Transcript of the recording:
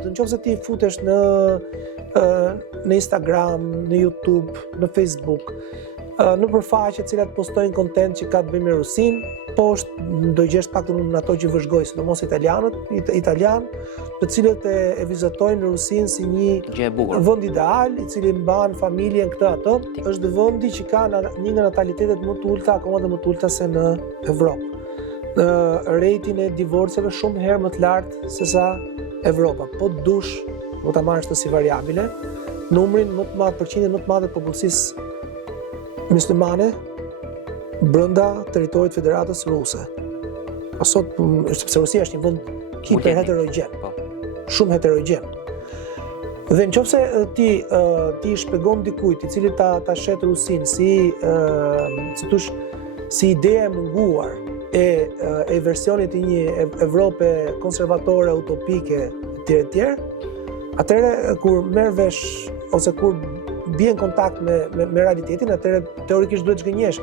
Nëse ti futesh në Instagram, në YouTube, në Facebook, në përfaqe të cilat postojnë kontent që ka të bëjë me Rusinë, do gjesh paktën në ato që vëzhgojnë, sidomos italian, të cilët e vizitojnë Rusinë si një vend ideal, i cili mban familjen këtë ato. Është vendi që ka një nga natalitetet më të ulta, akoma dhe më të ulta se në Evropë. Rejtin e divorceve shumë herë më të lartë se sa Evropa. Po dush, do ta marrësh të si variabile, numrin më të madh, përqindjen më të madhe të popullsisë muslimane brenda territorit të Federatës Ruse. Sot, sepse Rusia është një vend hiper heterogjen, shumë heterogjen. Dhe nëse ti shpjegon dikujt i cili ta shet Rusinë si ide e munguar e versionit të një Evrope konservatore, utopike, etj. Atëherë kur merr vesh ose kur bie në kontakt me realitetin, atëherë teorikisht duhet të zgënjesh.